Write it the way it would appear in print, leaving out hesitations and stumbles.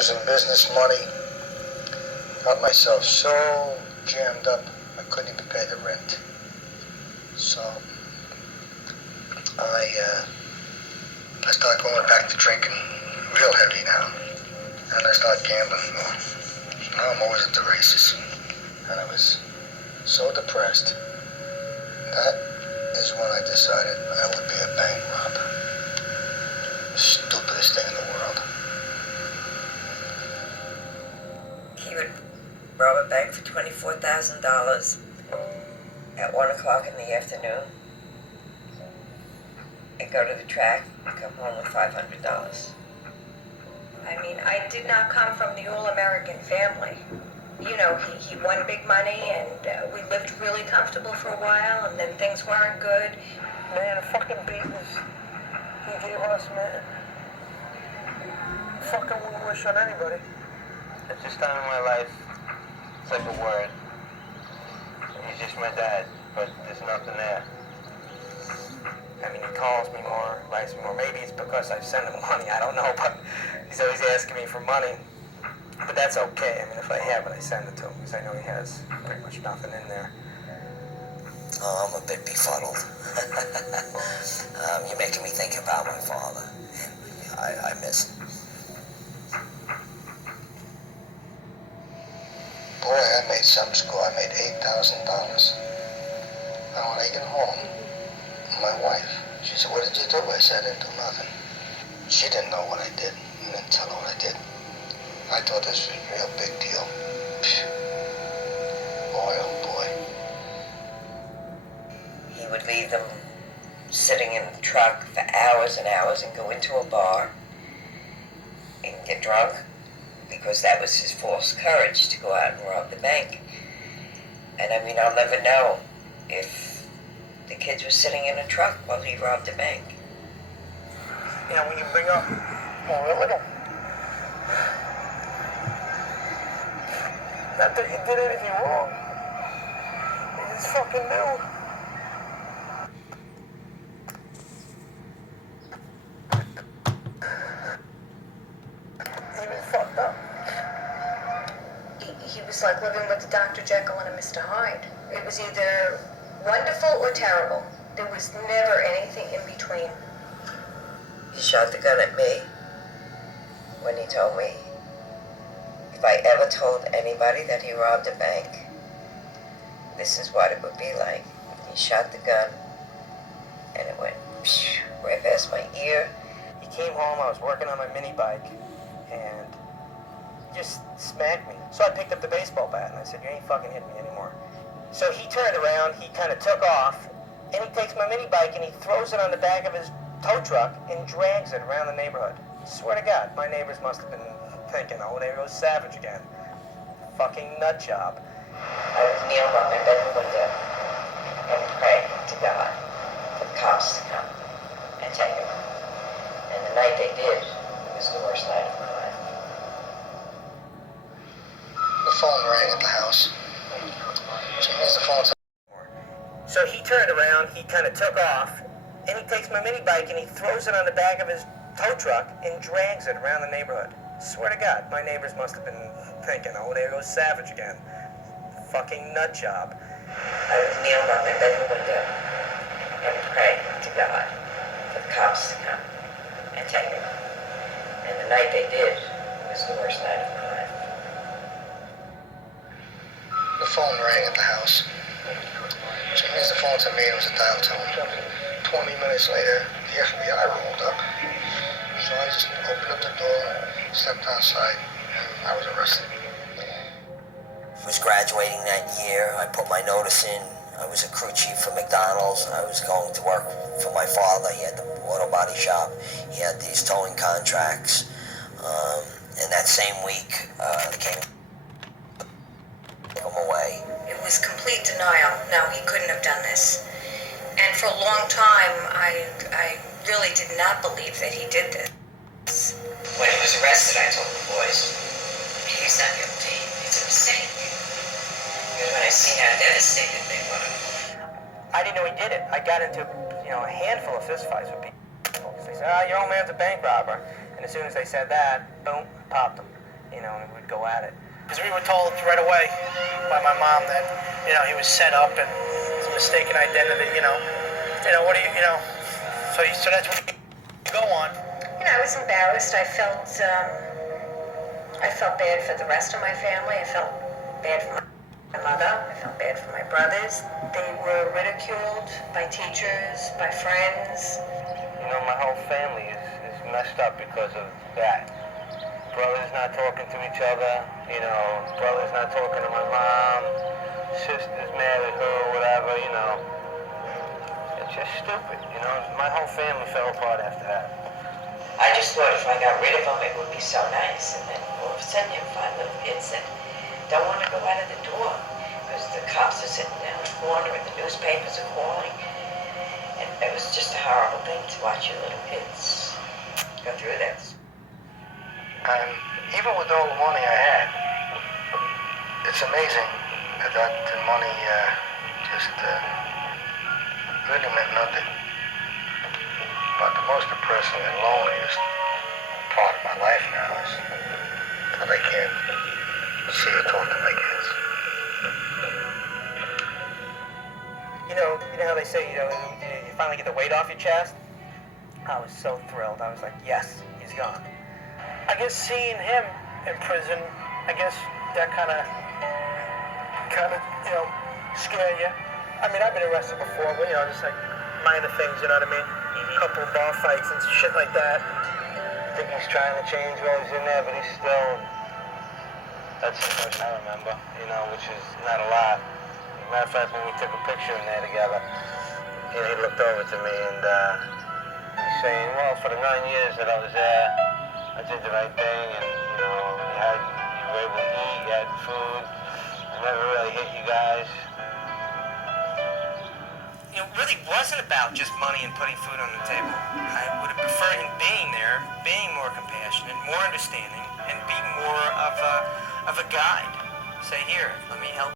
losing business money. Got myself so jammed up, I couldn't even pay the rent. So I started going back to drinking real heavy now. And I started gambling more. So now I'm always at the races. And I was so depressed. That is when I decided I would be a bank robber. The stupidest thing in the world. He would rob a bank for $24,000 at 1 o'clock in the afternoon and go to the track and come home with $500. I mean, I did not come from the all-American family. You know, he won big money, and we lived really comfortable for a while, and then things weren't good. Man, the fucking beatings he gave us, man. Fucking wouldn't wish on anybody. At this time in my life, it's like a word. He's just my dad, but there's nothing there. I mean, he calls me more, writes me more. Maybe it's because I send him money, I don't know, but he's always asking me for money. But that's okay. I mean, if I have it, I send it to him, because I know he has pretty much nothing in there. Oh, I'm a bit befuddled. You're making me think about my father. I miss him. Boy, I made some score. I made $8,000. Now when I get home, my wife, she said, "What did you do?" I said, "I didn't do nothing." She didn't know what I did. I didn't tell her what I did. I thought this was a real big deal. Boy, oh boy. He would leave them sitting in the truck for hours and hours and go into a bar and get drunk because that was his false courage to go out and rob the bank. And I mean, I'll never know if the kids were sitting in a truck while he robbed the bank. You know, when you bring up, well, we're little. Not that he did anything wrong. He just fucking knew. He was fucked up. He was like living with Dr. Jekyll and a Mr. Hyde. It was either wonderful or terrible. There was never anything in between. He shot the gun at me when he told me if I ever told anybody that he robbed a bank, this is what it would be like. He shot the gun and it went right past my ear. He came home, I was working on my mini bike, and just smacked me. So I picked up the baseball bat and I said, "You ain't fucking hitting me anymore." So he turned around, he kind of took off, and he takes my mini bike and he throws it on the back of his tow truck and drags it around the neighborhood. Swear to God, my neighbors must have been thinking, "Oh, there goes Savage again. Fucking nut job." I was kneeling by my bedroom window and praying to God for the cops to come and take him. And the night they did was the worst night of my life. The phone rang at the house. She hands the phone to So he turned around, he kind of took off, and he takes my mini bike and he throws it on the back of his tow truck and drags it around the neighborhood. Swear to God, my neighbors must have been thinking, "Oh, there goes Savage again. Fucking nut job." I was kneeling by my bedroom window and praying to God for the cops to come and take him. And the night they did was the worst night of my life. the phone rang at the house. She hands the phone to me and it was a dial tone. 20 minutes later, the FBI rolled up. So I just opened up the door, stepped outside, and I was arrested. I was graduating that year. I put my notice in. I was a crew chief for McDonald's. I was going to work for my father. He had the auto body shop. He had these towing contracts. And that same week, they came him away. It was complete denial. No, he couldn't have done this. And for a long time, I really did not believe that he did this. When he was arrested, I told the boys, he's not guilty. It's a mistake. Because when I see how devastated they were. I didn't know he did it. I got into, a handful of fistfights with people. They said, "Oh, your old man's a bank robber." And as soon as they said that, boom, popped him. you know, and we'd go at it. Because we were told right away by my mom that, you know, he was set up and it's a mistaken identity, you know, what do you know, so that's what you go on. You know, I was embarrassed. I felt bad for the rest of my family. I felt bad for my mother. I felt bad for my brothers. They were ridiculed by teachers, by friends. You know, my whole family is messed up because of that. Brothers not talking to each other, you know, brothers not talking to my mom, sisters mad at her, whatever, you know. It's just stupid, you know. My whole family fell apart after that. I just thought if I got rid of them, it would be so nice. And then all of a sudden, you have 5 little kids that don't want to go out of the door because the cops are sitting down the corner and the newspapers are calling. And it was just a horrible thing to watch your little kids go through this. And even with all the money I had, it's amazing that the money just really meant nothing. But the most depressing and loneliest part of my life now is that I can't see or talk to my kids. You know how they say, you know, you finally get the weight off your chest? I was so thrilled. I was like, yes, he's gone. I guess seeing him in prison, I guess that kind of, you know, scare you. I mean, I've been arrested before, but, you know, just like minor things, you know what I mean? A couple of bar fights and shit like that. I think he's trying to change while he's in there, but he's still... That's the person I remember, you know, which is not a lot. As a matter of fact, when we took a picture in there together, you know, he looked over to me and he's saying, well, for the 9 years that I was there, I did the right thing, and, you know, you were able to eat, you had food. I never really hit you guys. It really wasn't about just money and putting food on the table. I would have preferred him being there, being more compassionate, more understanding, and being more of a guide. Say, here, let me help